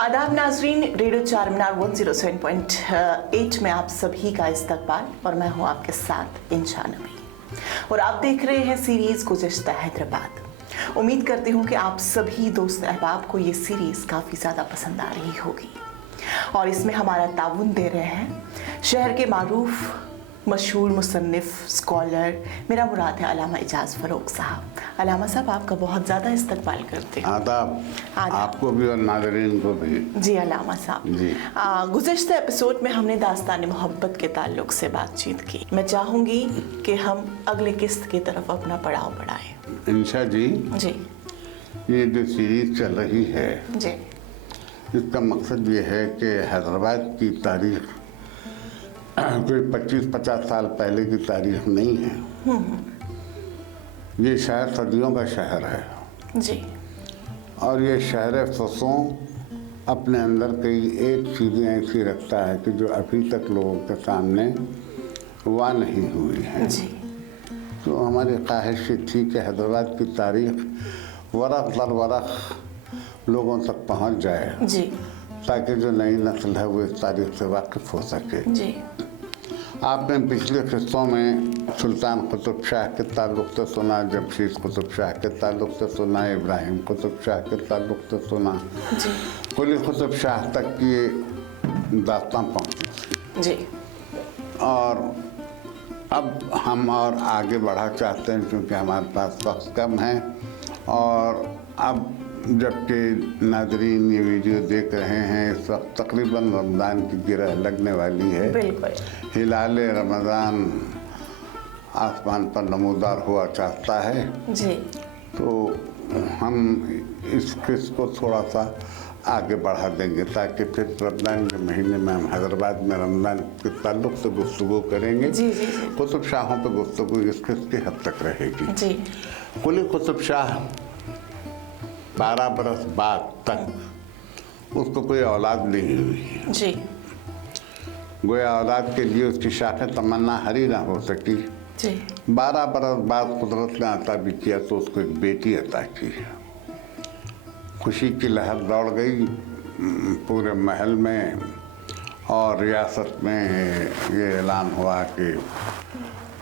आदाब नाजरीन, रेडियो चारमीनार 107.8 में आप सभी का इस्तकबाल और मैं हूं आपके साथ इंशा नबी और आप देख रहे हैं सीरीज गुज़िश्ता हैदराबाद। उम्मीद करती हूं कि आप सभी दोस्त अहबाब को ये सीरीज़ काफ़ी ज़्यादा पसंद आ रही होगी और इसमें हमारा ताउन दे रहे हैं शहर के मारूफ मशहूर मुसन्निफ़ स्कॉलर, मेरा मुराद है अलामा इजाज़ फ़रूक साहब। अलामा साहब, आपका बहुत ज़्यादा इस्तकबाल करते हैं। आदाब आपको भी और नाज़रीन को भी। जी अलामा साहब जी। गुज़िश्ता एपिसोड में हमने दास्तान मोहब्बत के ताल्लुक से बातचीत की। मैं चाहूँगी कि हम अगले किस्त की तरफ अपना पड़ाव बढ़ाएं। इंशा जी, ये जो सीरीज़ चल रही है जी, इसका मकसद ये है कि हैदराबाद की तारीख़ कोई 25-50 साल पहले की तारीख नहीं है। ये शहर सदियों का शहर है जी। और ये शहर फसों अपने अंदर कई एक चीज़ें ऐसी रखता है कि जो अभी तक लोगों के सामने वाह नहीं हुई है जी। तो हमारी ख्वाहिश थी कि हैदराबाद की तारीख वरक़ दर वरक़ लोगों तक पहुंच जाए जी, ताकि जो नई नस्ल है वो इस तारीख से वाकिफ़ हो सके। जी। आपने पिछले किस्तों में सुल्तान कुतुब शाह के ताल्लुक़ से सुना, जमशीद कुतुब शाह के ताल्लुक़ से सुना, इब्राहिम कुतुब शाह के ताल्लुक़ से सुना, कुली कुतुब शाह तक की दास्तां पहुँची जी। और अब हम और आगे बढ़ा चाहते हैं क्योंकि हमारे पास वक्त कम है और अब जबकि नाज़रीन ये वीडियो देख रहे हैं इस वक्त तकरीबन रमज़ान की गिरह लगने वाली है। बिल्कुल। हिलाल रमज़ान आसमान पर नमूदार हुआ चाहता है जी। तो हम इस किस्त को थोड़ा सा आगे बढ़ा देंगे ताकि फिर रमज़ान के महीने में हम हैदराबाद में रमज़ान के ताल्लुक़ से गुफ्तगू करेंगे। जी जी जी। कुतुब शाहों पर गुफ्तगू इस किस्त की हद तक रहेगी। जी। कुली कुतुब शाह 12 बरस बाद तक उसको कोई औलाद नहीं हुई। जी। गोया औलाद के लिए उसकी शाखें तमन्ना हरी ना हो सकी। जी। 12 बरस बाद कुदरत ने अता भी किया तो उसको एक बेटी अता की। खुशी की लहर दौड़ गई पूरे महल में और रियासत में ये ऐलान हुआ कि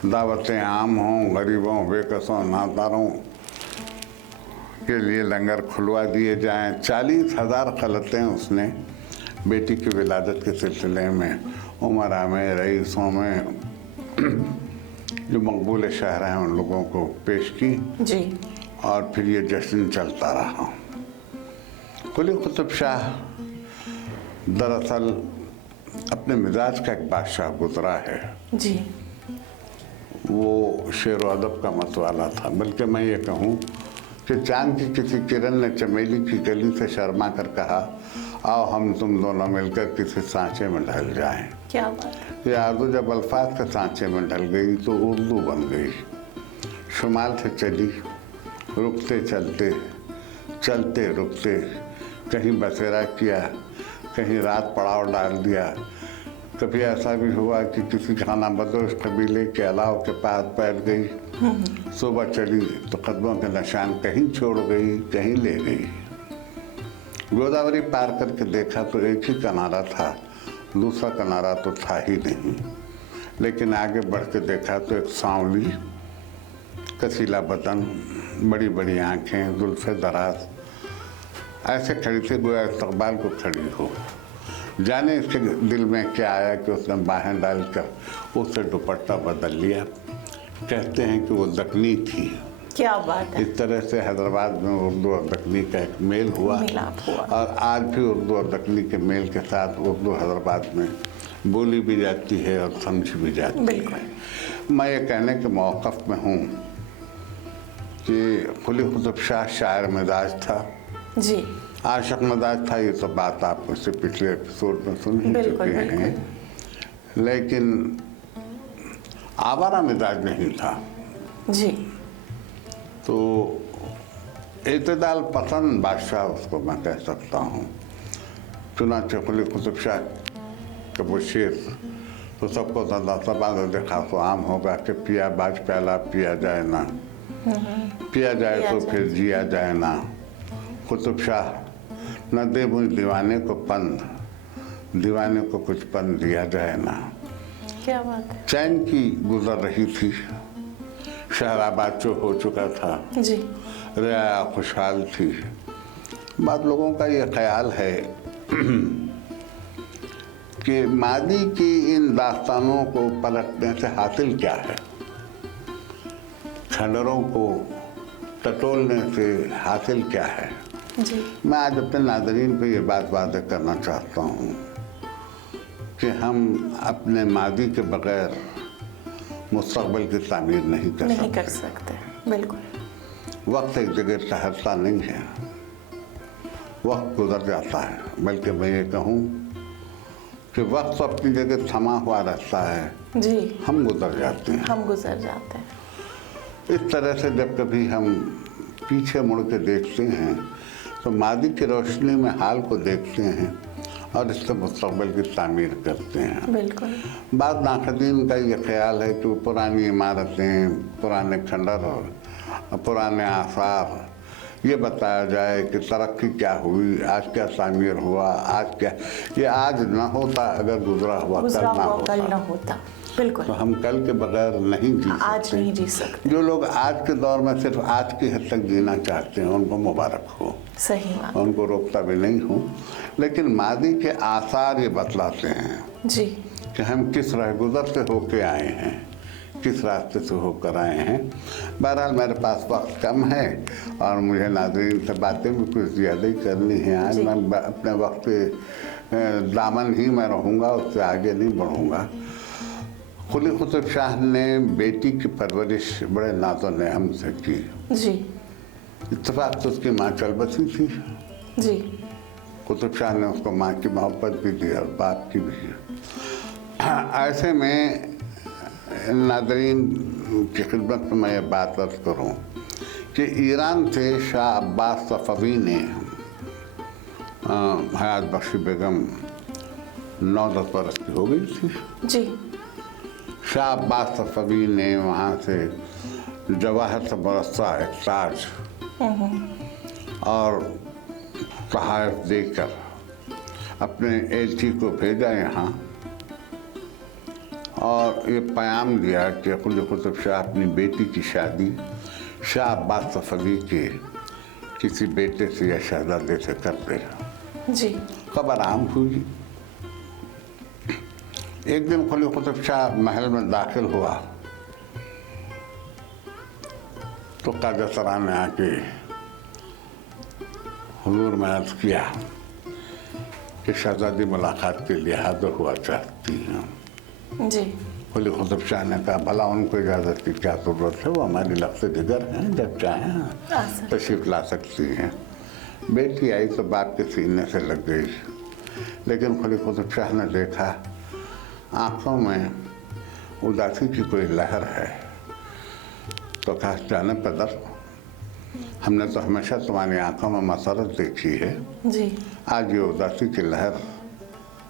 दावतें आम हों, गरीबों बेकसों नादारों के लिए लंगर खुलवा दिए जाएं। 40,000 खलतें उसने बेटी की विलादत के सिलसिले में उमरा में, रईसों में, जो मकबूल शहर हैं उन लोगों को पेश की जी। और फिर ये जश्न चलता रहा। कुली कुतुब शाह दरअसल अपने मिजाज का एक बादशाह गुजरा है। जी। वो शेर व अदब का मतवाला था, बल्कि मैं ये कहूँ कि चांद की किसी किरण ने चमेली की गली से शर्मा कर कहा, आओ हम तुम दोनों मिलकर किसी सांचे में ढल जाएं। क्या बात। ये आरज़ू जब अल्फाज के सांचे में ढल गई तो उर्दू बन गई। शुमाल से चली, रुकते चलते, चलते रुकते, कहीं बसेरा किया, कहीं रात पड़ाव डाल दिया। कभी ऐसा भी हुआ कि किसी खाना बदोश कबीले के अलाव के पास बैठ गई। सुबह चली तो कदमों के निशान कहीं छोड़ गई, कहीं ले गई। गोदावरी पार करके देखा तो एक ही किनारा था, दूसरा किनारा तो था ही नहीं। लेकिन आगे बढ़ के देखा तो एक सांवली, कसीला बदन, बड़ी बड़ी आँखें, जुल्फ़े दराज ऐसे खड़ी थी गोया इस्तकबाल को खड़ी हो। जाने इसके दिल में क्या आया कि उसने बाहें डालकर उससे दुपट्टा बदल लिया। कहते हैं कि वो दकनी थी। क्या बात है। इस तरह से हैदराबाद में उर्दू और दकनी का एक मेल हुआ और आज भी उर्दू और दकनी के मेल के साथ उर्दू हैदराबाद में बोली भी जाती है और समझी भी जाती है। मैं ये कहने के मौक़िफ़ में हूँ कि कुली कुतुब शाह शायर मिजाज था जी, आशिक मिजाज था। ये तो बात आप उससे पिछले एपिसोड में सुन ही चुके हैं, लेकिन आवारा मिजाज नहीं था जी। तो इत्तेदाल पसंद बादशाह उसको मैं कह सकता हूँ। चुनांचे कुली कुतुब शाह का वो शेर तो सबको सबा देखा तो आम होगा कि पिया बाज प्याला पिया जाए ना, पिया जाए तो फिर जिया जाए ना। कुतुब शाह न दे मुझ दीवाने को पंद, दीवाने को कुछ पंद दिया जाए ना। क्या बात है। चैन की गुजर रही थी, शहराबाचो हो चुका था जी। रियाया खुशहाल थी। बात लोगों का ये ख्याल है कि मादी की इन दास्तानों को पलटने से हासिल क्या है, खंडरों को टटोलने से हासिल क्या है। जी। मैं आज अपने नाज़रीन पे ये बात वाज़ेह करना चाहता हूँ कि हम अपने मादी के बगैर मुस्तक़बिल की तामीर नहीं कर सकते। बिल्कुल। वक्त एक जगह ठहरता नहीं है, वक्त गुजर जाता है। बल्कि मैं ये कहूँ कि वक्त अपनी जगह थमा हुआ रहता है, जी। हम गुजर जाते हैं। इस तरह से जब कभी हम पीछे मुड़ के देखते हैं तो मादी की रोशनी में हाल को देखते हैं और इससे मुस्तक़बिल की तामीर करते हैं। बिल्कुल। बाद नाक़दीन का ये ख्याल है कि पुरानी इमारतें, पुराने खंडर और पुराने आसार ये बताया जाए कि तरक्की क्या हुई, आज क्या तामीर हुआ, आज क्या, ये आज ना होता अगर गुजरा हुआ कल ना होता। बिल्कुल। तो हम कल के बगैर नहीं जी सकते। जो लोग आज के दौर में सिर्फ आज की हद तक जीना चाहते हैं उनको मुबारक हो। सही बात। उनको रोकता भी नहीं हूँ, लेकिन मादी के आसार ये बतलाते हैं जी कि हम किस राह गुजर से होके आए हैं, किस रास्ते से होकर आए हैं। बहरहाल मेरे पास वक्त कम है और मुझे नाज़रीन से बातें भी कुछ ज़्यादा ही करनी है। आज मैं अपने वक्त के दामन ही मैं रहूँगा, उससे आगे नहीं बढ़ूँगा। कुली कुतुब शाह ने बेटी की परवरिश बड़े नाज़ो नेहम से की। जी। इत्तेफाक तो उसकी माँ चल बसी थी। जी। कुतुब शाह ने उसको माँ की मोहब्बत भी दी और बाप की भी। ऐसे में नाज़रीन की खिदमत में मैं ये बात अर्ज़ करूँ कि ईरान से शाह अब्बास सफ़वी ने हयात बख्शी बेगम 9-10 बरस की हो गई थी। जी। शाह अब्बास सफ़वी ने वहाँ से जवाहर से बरसा एक ताज और तहाइफ देकर अपने एलची को भेजा यहाँ और ये पैगाम दिया कि कुली कुतुब शाह अपनी बेटी की शादी शाह अब्बास सफ़वी के किसी बेटे से या शहजादे से कर देगा। जी। खबर आम हुई। एक दिन कुली कुतुब शाह महल में दाखिल हुआ तो क़ाज़ा सरा ने आके हुजूर में अर्ज़ किया कि शहजादी मुलाकात के लिए हाज़िर हुआ चाहती हैं। जी। कुली कुतुब शाह ने कहा भला उनको इजाज़त की क्या ज़रूरत है, वो हमारी लफ्ज़ जिगर हैं, जब चाहें तशरीफ़ ला सकती हैं। बेटी आई तो बाप के सीने से लग गई, लेकिन कुली कुतुब शाह ने देखा आँखों में उदासी की कोई लहर है तो कहा जाने पदर, हमने तो हमेशा तुम्हारी आँखों में मसरत देखी है। जी। आज ये उदासी की लहर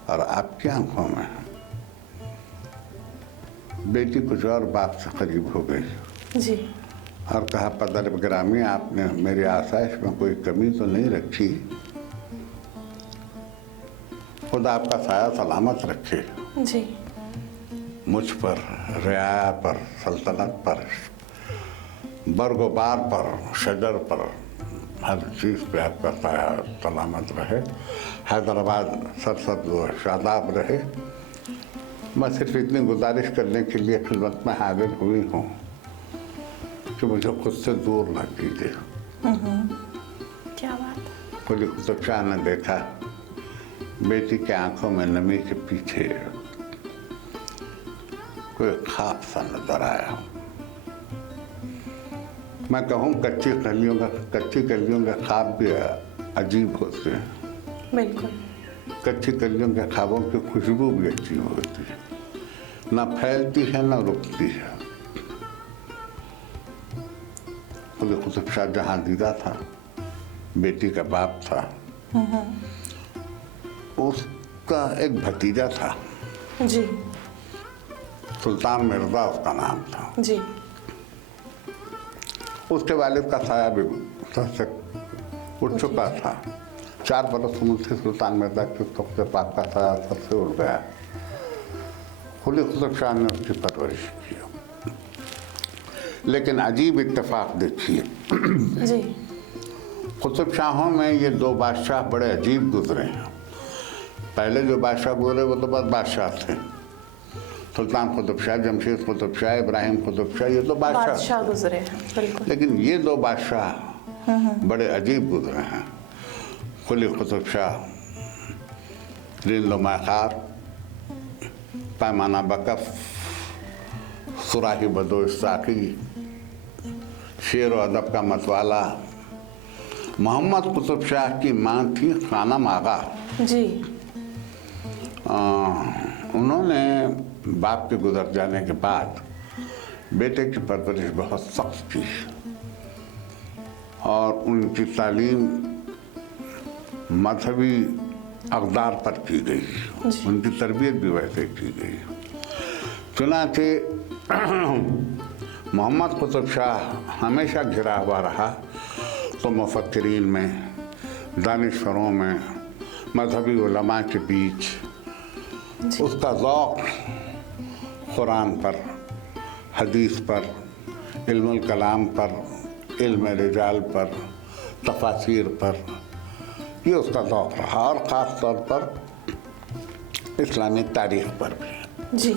और आपकी आँखों में। बेटी कुछ और बाप से करीब हो गई। जी। और कहा पदर ग्रामी, आपने मेरी आसाइश में कोई कमी तो नहीं रखी, खुदा आपका साया सलामत रखे। जी। मुझ पर, रियाया पर, सल्तनत पर, बरगोबार पर, शजर पर, हर चीज़ पे आपका साया सलामत रहे। हैदराबाद सरसब्ज़ व शादाब रहे। मैं सिर्फ इतनी गुजारिश करने के लिए खिदमत में हाजिर हुई हूँ कि मुझे खुद से दूर न कीजिए। क्या बात। कुली कुतुब शाह ने देखा बेटी के आंखों में नमी के पीछे कोई ख्वाब सा नजर आया। मैं कहूँ कच्ची कलियों के ख्वाब भी अजीब होते हैं। बिल्कुल। कच्ची कलियों के ख्वाबों की खुशबू भी अजीब होती है, ना फैलती है ना रुकती है। कुली कुतुब शाह जहाँ दीदा था, बेटी का बाप था, उसका एक भतीजा था। जी। सुल्तान मिर्जा उसका नाम था। जी। उसके वालिद का साया भी उठ चुका था। 4 बरस उम्र थी सुल्तान मिर्जा की, तब से पाक का साया सर से उड़ गया। कुली कुतुब शाह ने उसकी परवरिश की। लेकिन अजीब इत्तेफाक देखिए, जी कुतुब शाहों में ये 2 बादशाह बड़े अजीब गुजरे हैं। पहले जो बादशाह गुजरे वो तो बस बादशाह थे, सुल्तान कुतुब शाह, जमशेद कुतुब शाह, इब्राहिम कुतुब शाह, ये तो बादशाह गुजरे हैं बिल्कुल। लेकिन ये 2 बादशाह बड़े अजीब गुजरे हैं। कुली कुतुब शाह रिंदोमाखार, पैमाना बकफ, सुराही बदोस्ताकी, शेर व अदब का मतवाला। मोहम्मद कुतुब शाह की माँ थी खानम आगा। जी उन्होंने बाप के गुजर जाने के बाद बेटे की परवरिश बहुत सख्त की और उनकी तालीम मजहबी अक़दार पर की गई, उनकी तरबियत भी वैसे की गई। चुनांचे मोहम्मद कुतुब शाह हमेशा घिरा हुआ रहा तो मुफक्किरीन में, दानिश्वरों में, मजहबी उलमा के बीच उसका ज़ौक़ कुरान पर, हदीस पर, इल्मुल कलाम पर, इल्म रिजाल पर, तफासीर पर, ये उसका ज़ौक़ रहा और ख़ास तौर पर इस्लामिक तारीख़ पर भी। जी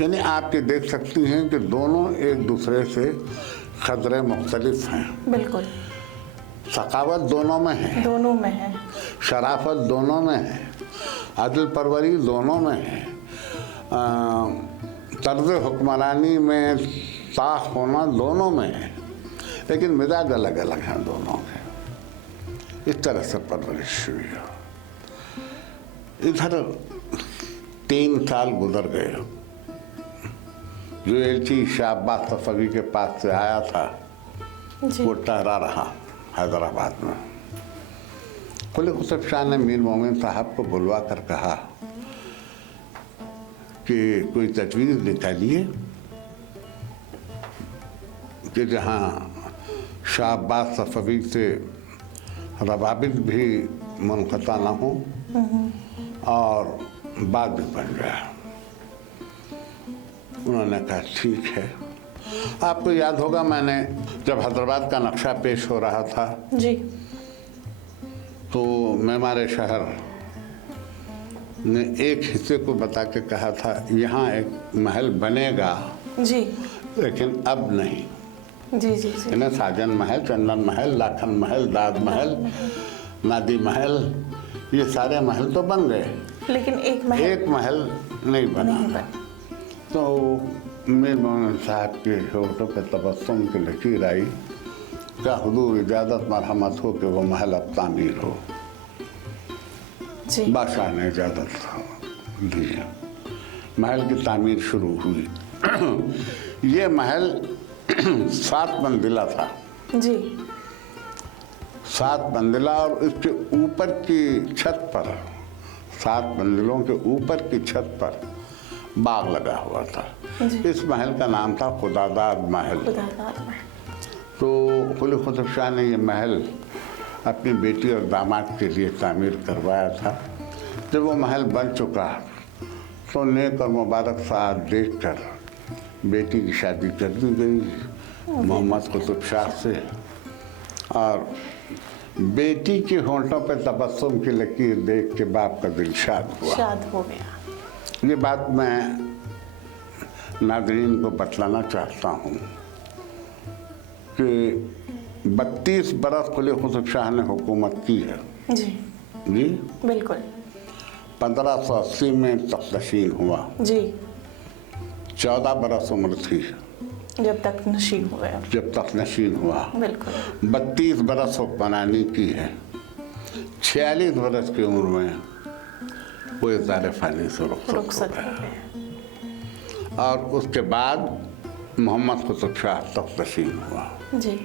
यानी आप ये देख सकती हैं कि दोनों एक दूसरे से क़दरे मुख्तलिफ हैं। बिल्कुल, सखावत दोनों में है, दोनों में है, शराफत दोनों में है, अदल परवरी दोनों में है, तर्ज हुक्मरानी में ताक़ होना दोनों में है, लेकिन मिजाज अलग अलग हैं दोनों के। इस तरह से परवरिश हुई है। इधर 3 साल गुजर गए। जो एलची शाह अब्बास सफवी के पास से आया था जी वो ठहरा रहा हैदराबाद में। कुली कुतुब शाह ने मीर मोमिन साहब को बुलवा कर कहा कि कोई तजवीज़ निकालिए कि जहाँ शाह अब्बास सफवी से रवाबित भी मुनक़ता ना हो और बात भी बन जाए। उन्होंने कहा ठीक है। आपको याद होगा मैंने जब हैदराबाद का नक्शा पेश हो रहा था जी तो मेमार शहर ने एक हिस्से को बता के कहा था यहाँ एक महल बनेगा जी लेकिन अब नहीं। जी जी जी इन्हें साजन महल, चंदन महल, लाखन महल, दाद महल, नादी महल, ये सारे महल तो बन गए लेकिन एक महल नहीं बना। नहीं बना। तो मीर मोमिन साहब के होठों पे तबस्सुम की लकीर आई, क्या हुजूर इजाज़त मरहमत हो कि वो महल अब तामीर हो। जी बादशाह ने इजाज़त दी, महल की तामीर शुरू हुई। ये महल 7 मंजिला था, जी 7 मंजिला, और इसके ऊपर की छत पर, 7 मंजिलों के ऊपर की छत पर बाग लगा हुआ था। इस महल का नाम था खुदादाद महल। खुदादाद महल। तो कुली कुतुब शाह ने ये महल अपनी बेटी और दामाद के लिए तामीर करवाया था। जब वो महल बन चुका तो नेक और मुबारक साथ देखकर बेटी की शादी कर दी गई मोहम्मद कुतुब शाह से, और बेटी के होंठों पे तबस्सुम की लकीर देख के बाप का दिल शाद हुआ। शाद हो गया। ये बात मैं नाज़रीन को बतलाना चाहता हूँ कि 32 बरस कुली कुतुब शाह ने हुकूमत की है। जी जी बिल्कुल। 1580 में तख्तनशीन हुआ। जी 14 बरस उम्र थी जब तक नशीन हुए। जब तख्तनशीन हुआ। बिल्कुल। 32 बरस हुक्मरानी की है। 46 बरस की उम्र में वो इज़ारे फ़ानी से रुखसत हो गया। और उसके बाद मोहम्मद कुतुब शाह तख्तनशीन हुआ। जी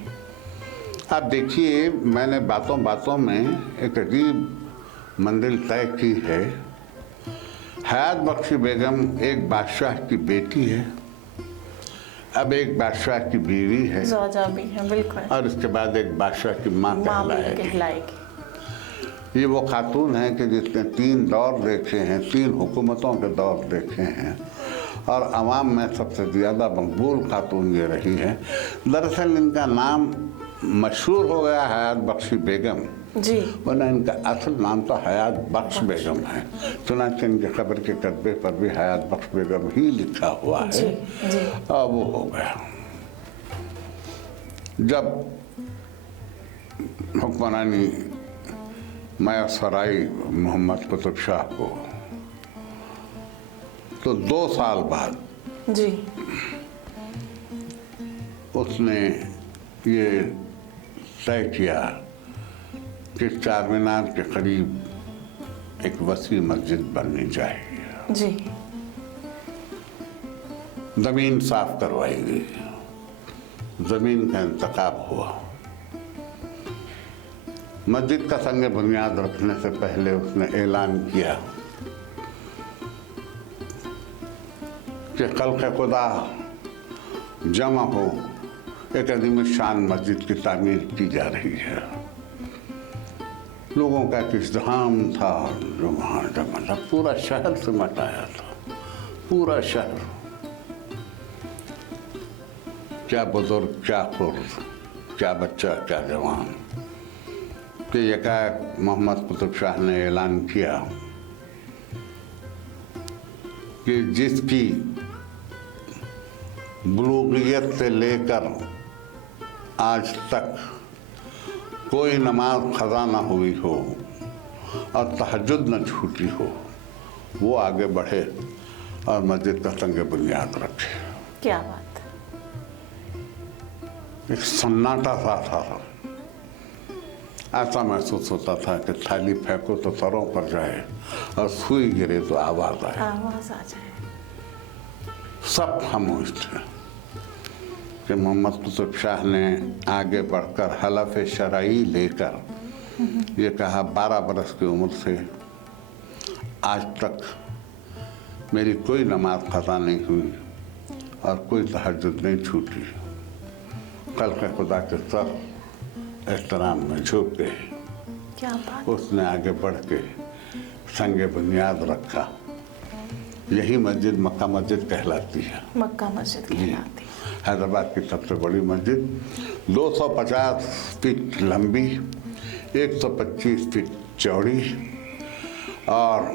आप देखिए, मैंने बातों बातों में एक अजीब मंजिल तय की है। हयात बख्शी बेगम एक बादशाह की बेटी है, अब एक बादशाह की बीवी है, ज़ौजा भी है। बिल्कुल। और इसके बाद एक बादशाह की माँ माँ भी कहलाएगी। कहलाएगी। ये वो खातून है कि जिसने 3 दौर देखे हैं, 3 हुकूमतों के दौर देखे हैं और अवाम में सबसे ज़्यादा मकबूल खातून ये रही है। दरअसल इनका नाम मशहूर हो गया हयात बख्शी बेगम जी, वरना इनका असल नाम तो हयात बख्श बेगम है। चुनांचे इनके खबर के कतबे पर भी हयात बख्श बेगम ही लिखा हुआ है। जी। अब वो हो गया। जब हुक्मरानी मैसर आई मोहम्मद कुतुब शाह को, तो 2 साल बाद जी, उसने ये तय किया कि चारमीनार के करीब एक वसी मस्जिद बननी चाहिए। जी, ज़मीन साफ करवाई गई, ज़मीन का इंतखाब हुआ। मस्जिद का संग बुनियाद रखने से पहले उसने ऐलान किया कि खल्क़ खुदा जमा हो, एक अज़ीम शान मस्जिद की तामीर की जा रही है। लोगों का एक इज़्दिहाम था जो वहाँ जमा था, पूरा शहर से मचाया था, पूरा शहर। क्या बुजुर्ग, क्या खुर्द, क्या बच्चा, क्या जवान, कि एकाएक मोहम्मद कुतुब शाह ने ऐलान किया कि जिसकी बुलूगियत से लेकर आज तक कोई नमाज क़ज़ा न हुई हो और तहज्जुद न छूटी हो, वो आगे बढ़े और मस्जिद का संग बुनियाद रखे। क्या बात। एक सन्नाटा सा था। ऐसा महसूस होता था कि थाली फेंको तो सरों पर जाए और सुई गिरे तो आवाज़ आए, आवाज़ आ जाए। सब खामोश थे कि मोहम्मद कुतुब शाह ने आगे बढ़कर हलफ शरई लेकर ये कहा, 12 बरस की उम्र से आज तक मेरी कोई नमाज क़ज़ा नहीं हुई और कोई तहज्जुद नहीं छूटी। खल्क़ खुदा के सर एहतराम में झुक गए। क्या बात। उसने आगे बढ़ के संग बुनियाद रखा। यही मस्जिद मक्का मस्जिद कहलाती है। मक्का मस्जिद कहलाती है। हैदराबाद की सबसे बड़ी मस्जिद 250 फीट लंबी, 125 फीट चौड़ी और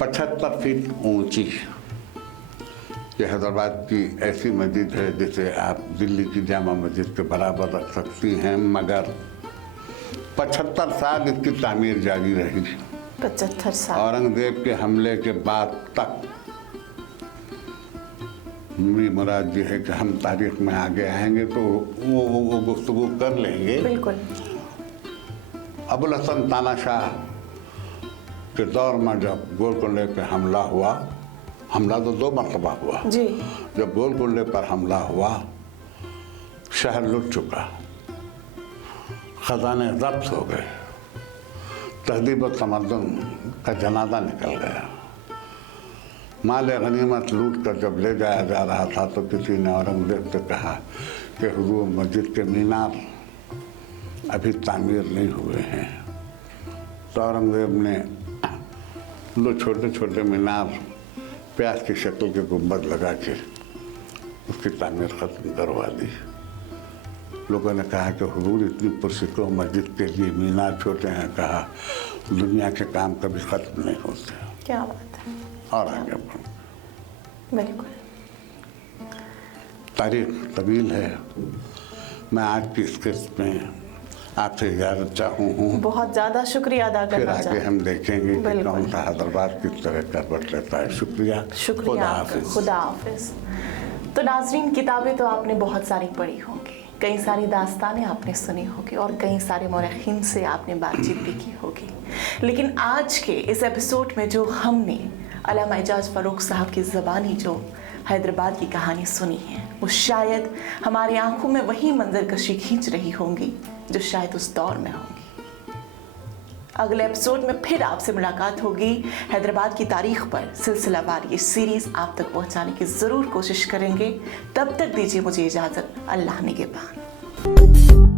75 फीट ऊंची। ये हैदराबाद की ऐसी मस्जिद है जिसे आप दिल्ली की जामा मस्जिद के बराबर रख सकती हैं, मगर 75 साल इसकी तामीर जारी रही। 75 साल। औरंगजेब के हमले के बाद तक। मेरी मुराद ये है कि हम तारीख में आगे आएंगे तो वो गुफ्तगू कर लेंगे। बिल्कुल। अबुल हसन तानाशाह के दौर में जब गोलकुंडे पे हमला हुआ, हमला तो 2 मरतबा हुआ जी। जब गोलकुंडे पर हमला हुआ, शहर लुट चुका, खजाने जब्त हो गए, तहजीब और तमद्दुन का जनाजा निकल गया। माल गनीमत लूट कर जब ले जाया जा रहा था तो किसी ने औरंगजेब से कहा कि हुजूर मस्जिद के मीनार अभी तामीर नहीं हुए हैं। तो औरंगजेब ने 2 छोटे छोटे मीनार प्याज की शक्ल के गुंबद लगा के उसकी तामीर ख़त्म करवा दी। लोगों ने कहा कि हुजूर इतनी पुरस्कार मस्जिद के लिए मीनार छोटे हैं। कहा दुनिया के काम कभी ख़त्म नहीं होते। क्या बात है। और आगे बढ़ो। बिल्कुल। तारीख तवील है। मैं आज की इस किस्त में आपसे इजाज़त चाहूँ हूँ। बहुत ज़्यादा शुक्रिया अदा फिर करना आगे चाहूँ। हम देखेंगे कि बिल्कुल। कौन सा हैदराबाद किस तरह करवट लेता है। शुक्रिया। शुक्रिया खुदा आपका। हाफिज़। खुदा हाफिज़। तो नाजरीन, किताबें तो आपने बहुत सारी पढ़ी होंगी, कई सारी दास्तानें आपने सुनी होगी और कई सारे मौरखीन से आपने बातचीत भी की होगी, लेकिन आज के इस एपिसोड में जो हमने अल्लामा एजाज फ़ारूक साहब की ज़बानी जो हैदराबाद की कहानी सुनी है, वो शायद हमारी आंखों में वही मंजरकशी खींच रही होंगी जो शायद उस दौर में होंगी। अगले एपिसोड में फिर आपसे मुलाकात होगी। हैदराबाद की तारीख पर सिलसिलावार ये सीरीज़ आप तक पहुंचाने की ज़रूर कोशिश करेंगे। तब तक दीजिए मुझे इजाज़त। अल्लाह निगहबान।